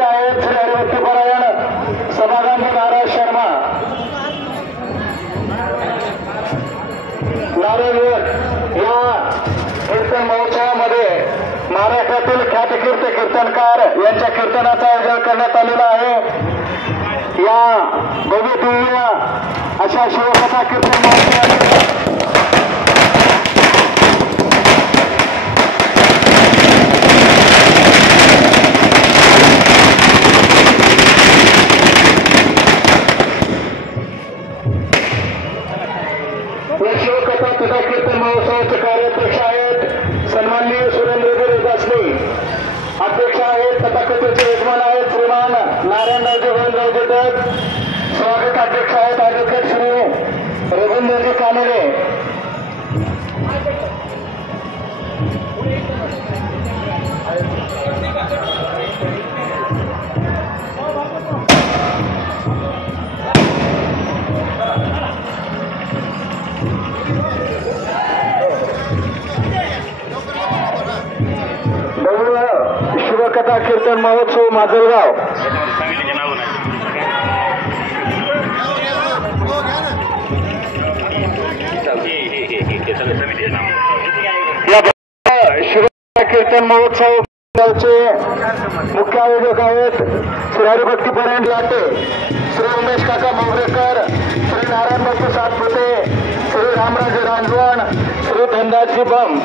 आहेत श्री हरिभक्तीपरायण सभागंध नारायण शर्मा नारेवीर या कीर्तन महोत्सवामध्ये महाराष्ट्रातील ख्यातकीर्त कीर्तनकार यांच्या कीर्तनाचा आयोजन करण्यात आलेला आहे। या भव्य अशा शिवकथा कीर्तन महोत्सवामध्ये शिवकथा तथा कीर्तन महोत्सवाचे कार्याध्यक्ष आहेत सन्माननीय सुरेंद्र दासनी, अध्यक्ष आहेत तथाकथित यजमान आहेत श्रीमान नारायणरावजी गोविंदरावजी दत्त, स्वागत अध्यक्ष आहेत ॲडव्होकेट श्री रघुंदरजी कानडे। शिवकथा कीर्तन महोत्सव माजलगाव शिवकथा कीर्तन महोत्सव मुख्य आयोजक आहेत श्री हरिभक्तीपरायण लाटे, श्री उमेश काका मोगरेकर, श्री नारायणबापू सातपुते, श्री रामराजे रांजवान, श्री धनराजजी बम।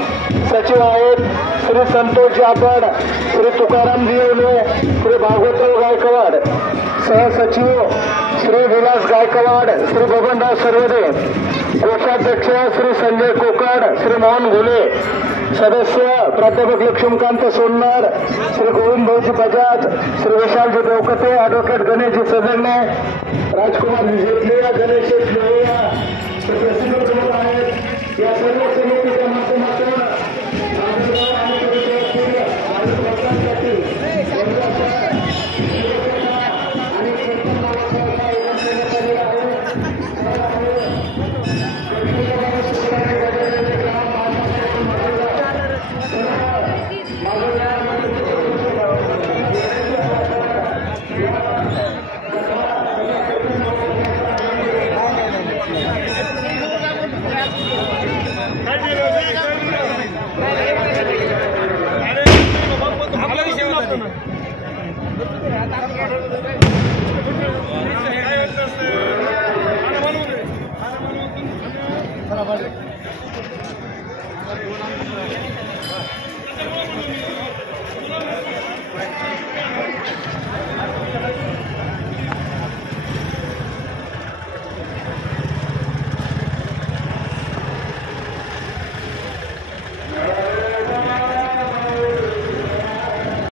सचिव आहेत श्री संतोष जापड, श्री तुकाराम दिवले, श्री भागवतराव गायकवाड। सहसचिव श्री विलास गायकवाड, श्री बबनराव सर्वदे। कोषाध्यक्ष श्री संजय कोकड, श्री मोहन घुले। सदस्य प्राध्यापक लक्ष्मीकांत सोननार, श्री गोविंद भाऊजी बजाज, श्री विशालजी देवकते, ॲडव्होकेट गणेशजी सदरणे, राजकुमार जेटलिया, गणेश लोहिया, प्रसिद्ध प्रमुख आहेत। या सर्व समितीच्या माध्यमातून